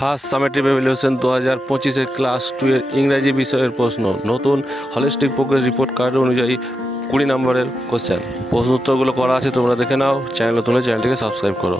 First summative evaluation 2025 class 2 এর ইংরাজি বিষয়ের প্রশ্ন। নতুন হলিস্টিক প্রোগ্রেস রিপোর্ট কার্ড অনুযায়ী 20 নম্বরের কোশ্চেন। প্রশ্ন উত্তরগুলো করা আছে, তোমরা দেখে নাও। চ্যানেলে তুলে চ্যানেলটিকে সাবস্ক্রাইব করো।